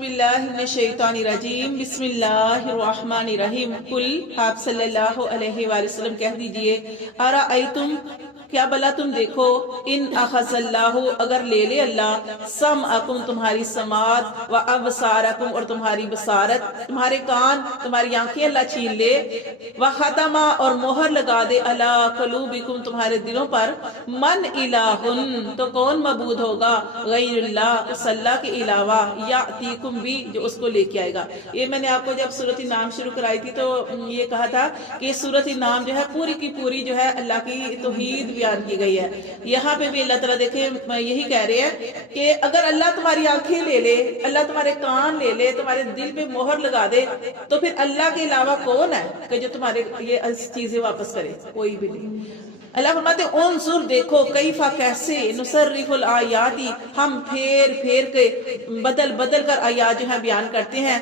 باللہ من الشیطان الرجیم بسم اللہ الرحمن الرحیم قل آپ صلی اللہ علیہ وآلہ وسلم کہہ دیجئے ارائیتم کیا بلا تم دیکھو ان اخذ اللہ اگر لے لے اللہ سمعکم تمہاری سماعت و ابصارکم اور تمہاری بصارت تمہارے کان تمہاری آنکھیں اللہ چھین لے و ختم اور مہر لگا دے علی قلوبکم تمہارے دلوں پر من الہ تو کون معبود ہوگا غیر اللہ اس اللہ کے علاوہ یاتیکم بھی جو اس کو لے کے آئے گا۔ یہ میں نے آپ کو جب سورۃ النام شروع کرائی تھی تو یہ کہا تھا کہ سورۃ النام جو ہے پوری کی پوری جو ہے اللہ کی توحید بیان کی گئی ہے۔ یہاں پہ بھی اللہ تعالیٰ دیکھیں یہی کہہ رہے ہیں کہ اگر اللہ تمہاری آنکھیں لے لے، اللہ تمہارے کان لے لے، تمہارے دل پہ مہر لگا دے، تو پھر اللہ کے علاوہ کون ہے کہ جو تمہارے یہ چیزیں واپس کرے؟ کوئی بھی نہیں۔ اللہ فرماتے ہیں انظر دیکھو کیفا کیسے نصرف الآیاتی ہم پھیر پھیر کے بدل بدل کر آیات جو ہے بیان کرتے ہیں،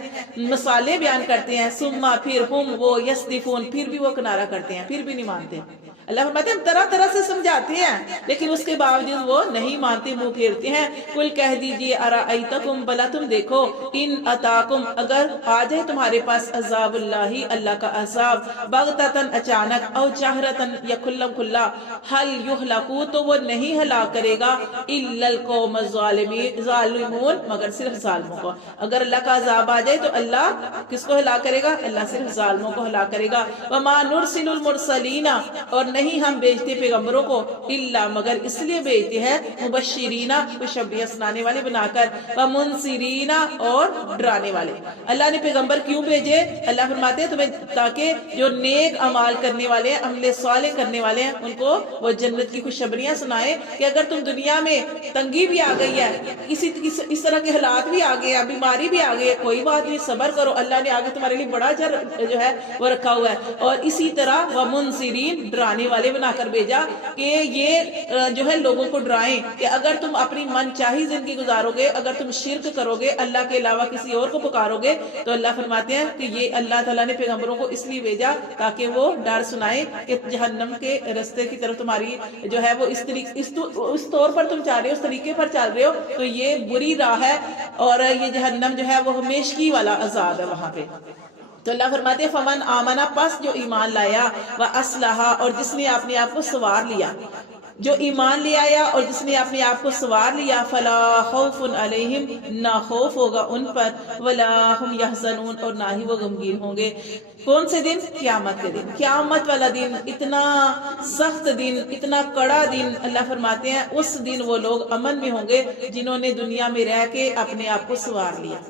مثالیں بیان کرتے ہیں، ثم پھر ہم وہ یصدفون پھر بھی وہ کنارہ کرتے ہیں، پھر بھی نہیں مانتے۔ اللہ فرماتے ہیں ہم طرح طرح سے سمجھاتے ہیں لیکن اس کے باوجود وہ نہیں مانتے، منہ پھیرتے ہیں۔ قل کہہ دیجئے ارائیتکم بلا تم دیکھو ان اتاکم اگر آ جائے تمہارے پاس عذاب اللہ اللہ کا عذاب بغتتاً اچانک او جہرتاً یا کھلم کھلا حل یہلکو تو وہ نہیں ہلاک کرے گا الا القوم الظالمون مگر صرف ظالموں کو۔ اگر اللہ کا عذاب آ جائے تو اللہ کس کو ہلاک کرے گا؟ اللہ صرف ظالموں کو ہلاک کرے گا۔ وما نرسل المرسلین اور نہیں ہم بھیجتے پیغمبروں کو الا مگر اس لیے بھیجتے ہیں مبشرین خوشخبریاں سنانے والے بنا کر ومنذرین اور ڈرانے والے۔ اللہ نے پیغمبر کیوں بھیجے؟ اللہ فرماتے ہیں تمہیں تاکہ جو نیک اعمال کرنے والے ہیں، عمل صالح کرنے والے ہیں، ان کو وہ جنت کی خوشخبریاں سنائے کہ اگر تم دنیا میں تنگی بھی آ گئی ہے، اس طرح کے حالات بھی آ گئے ہیں، بیماری بھی آ گئی ہے، کوئی بات نہیں، صبر کرو، اللہ نے آگے تمہارے لیے بڑا اجر جو ہے وہ رکھا ہوا ہے۔ اور اسی طرح ومنذرین ڈرانے والے بنا کر بھیجا کہ یہ جو ہے لوگوں کو ڈرائیں کہ اگر تم اپنی من چاہی زندگی گزارو گے، اگر تم شرک کرو گے، اللہ کے علاوہ کسی اور کو پکارو گے، تو اللہ فرماتے ہیں کہ یہ اللہ تعالیٰ نے پیغمبروں کو اس لیے بھیجا تاکہ وہ ڈر سنائے کہ جہنم کے رستے کی طرف تمہاری جو ہے وہ اس طور پر تم چاہ رہے ہو، اس طریقے پر چل رہے ہو تو یہ بری راہ ہے اور یہ جہنم جو ہے وہ ہمیشگی والا عذاب ہے وہاں پہ۔ تو اللہ فرماتے ہیں فمن آمنا پس جو ایمان لایا و اصلحا اور جس نے اپنے آپ کو سوار لیا، جو ایمان لے آیا اور جس نے اپنے آپ کو سوار لیا فلا خوف علیہم نہ خوف ہوگا ان پر ولا ہم یحزنون اور نہ ہی وہ غمگین ہوں گے۔ کون سے دن؟ قیامت کے دن، قیامت والا دن، اتنا سخت دن، اتنا کڑا دن۔ اللہ فرماتے ہیں اس دن وہ لوگ امن میں ہوں گے جنہوں نے دنیا میں رہ کے اپنے آپ کو سوار لیا۔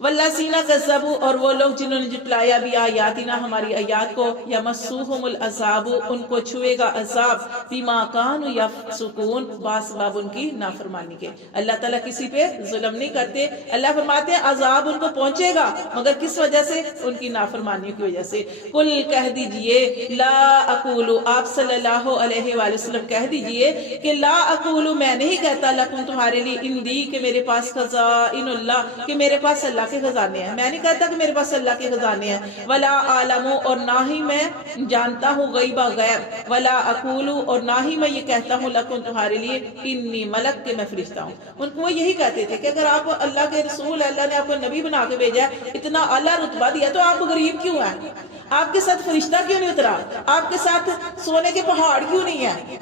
والذین کذبوا اور وہ لوگ جنہوں نے جھٹلایا بھی آیاتنا ہماری آیات کو یمسوہم العذاب ان کو چھوئے گا عذاب بما کانوا یفسقون باسباب ان کی نافرمانی کے۔ اللہ تعالیٰ کسی پہ ظلم نہیں کرتے، اللہ فرماتے ہیں عذاب ان کو پہنچے گا مگر کس وجہ سے؟ ان کی نافرمانی کی وجہ سے۔ قل کہہ دیجئے لا اقول آپ صلی اللہ علیہ وآلہ وسلم کہہ دیجئے کہ لا اقول میں نہیں کہتا لکم تمہارے لیے اندی کہ میرے پاس خزائن اللہ کہ میرے پاس اللہ کے خزانے ہیں، میں نہیں کہتا کہ میرے پاس اللہ کے خزانے ہیں۔ ولا عالم اور نہ ہی میں جانتا ہوں غیب غیب، ولا اقول اور نہ ہی میں یہ کہتا ہوں لکم تمہارے لیے انی ملک کہ میں فرشتہ ہوں۔ ان کو وہ یہی کہتے تھے کہ اگر آپ اللہ کے رسول، اللہ نے آپ کو نبی بنا کے بھیجا ہے، اتنا اعلیٰ رتبہ دیا تو آپ غریب کیوں ہیں؟ آپ کے ساتھ فرشتہ کیوں نہیں اترا؟ آپ کے ساتھ سونے کے پہاڑ کیوں نہیں ہیں؟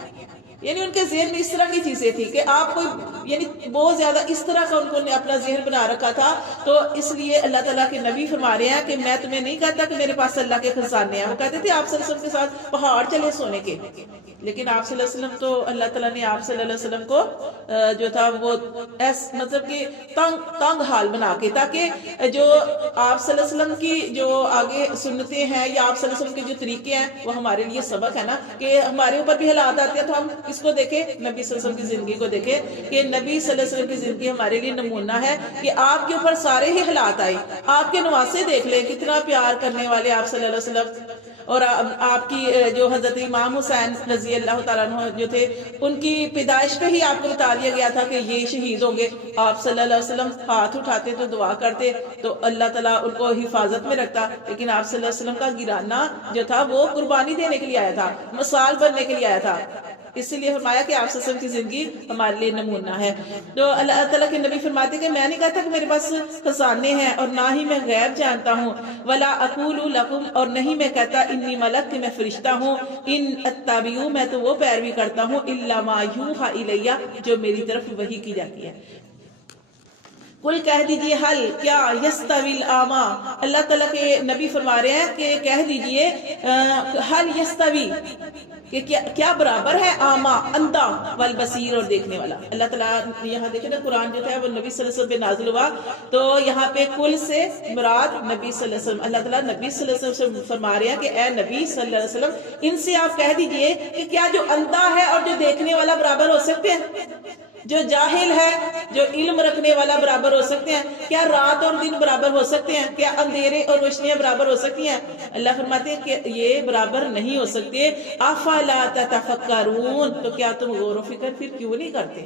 یعنی ان کے ذہن میں اس طرح کی چیزیں تھی کہ آپ کو یعنی بہت زیادہ اس طرح کا ان کو نے اپنا ذہن بنا رکھا تھا۔ تو اس لیے اللہ تعالیٰ کے نبی فرما رہے ہیں کہ میں تمہیں نہیں کہتا کہ میرے پاس اللہ کے خزانے ہیں۔ وہ کہتے تھے آپ صلی اللہ علیہ وسلم کے ساتھ پہاڑ چلے سونے کے، لیکن آپ صلی اللہ علیہ وسلم تو اللہ تعالیٰ نے آپ صلی اللہ علیہ وسلم کو جو تھا وہ مطلب کہ تنگ حال بنا کے، تاکہ جو آپ صلی اللہ علیہ وسلم کی جو آگے سنتیں ہیں یا آپ صلی اللہ علیہ وسلم کے جو طریقے ہیں وہ ہمارے لیے سبق ہے نا، کہ ہمارے اوپر بھی حالات آتے ہیں تو ہم اس کو دیکھیں، نبی صلی اللہ علیہ وسلم کی زندگی کو دیکھیں کہ نبی صلی اللہ علیہ وسلم کی زندگی ہمارے لیے نمونہ ہے کہ آپ کے اوپر سارے ہی حالات آئے، آپ کے نواسے دیکھ لیں کتنا پیار کرنے والے آپ صلی اللہ علیہ وسلم، اور آپ کی جو حضرت امام حسین رضی اللہ تعالیٰ عنہ جو تھے ان کی پیدائش پہ ہی آپ کو بتا دیا گیا تھا کہ یہ شہید ہوں گے۔ آپ صلی اللہ علیہ وسلم ہاتھ اٹھاتے تو دعا کرتے تو اللہ تعالیٰ ان کو حفاظت میں رکھتا، لیکن آپ صلی اللہ علیہ وسلم کا گرانا جو تھا وہ قربانی دینے کے لیے آیا تھا، مثال بننے کے لیے آیا تھا۔ اس لیے فرمایا کہ آپ صلی اللہ علیہ وسلم کی زندگی ہمارے لیے نمونہ ہے۔ تو اللہ تعالیٰ کے نبی فرماتے کہ میں نے کہا تھا کہ میرے پاس خزانے ہیں اور نہ ہی میں غیب جانتا ہوں، ولا اقول لکم، اور نہیں میں کہتا انی ملک کہ میں فرشتہ ہوں، ان اتبع، میں تو وہ پیروی کرتا ہوں، الا ما یوحى الیہ، جو میری طرف وحی کی جاتی ہے۔ قل کہہ دیجئے، حل کیا، یستوی الاعمی، اللہ تعالیٰ کے نبی فرما رہے ہیں کہ کہہ دیجئے حل یستوی، کہ کیا برابر ہے اعمی اندھا والبصیر اور دیکھنے والا۔ اللہ تعالیٰ یہاں دیکھیں نا، قرآن جو ہے وہ نبی صلی اللہ علیہ وسلم پہ نازل ہوا، تو یہاں پہ کل سے مراد نبی صلی اللہ علیہ وسلم، اللہ تعالیٰ نبی صلی اللہ علیہ وسلم سے فرما رہے ہیں کہ اے نبی صلی اللہ علیہ وسلم، ان سے آپ کہہ دیجئے کہ کیا جو اندھا ہے اور جو دیکھنے والا برابر ہو سکتے ہیں؟ جو جاہل ہے، جو علم رکھنے والا برابر ہو سکتے ہیں؟ کیا رات اور دن برابر ہو سکتے ہیں؟ کیا اندھیرے اور روشنیاں برابر ہو سکتی ہیں؟ اللہ فرماتے ہیں کہ یہ برابر نہیں ہو سکتے۔ افلا تتفکرون، تو کیا تم غور و فکر پھر کیوں نہیں کرتے؟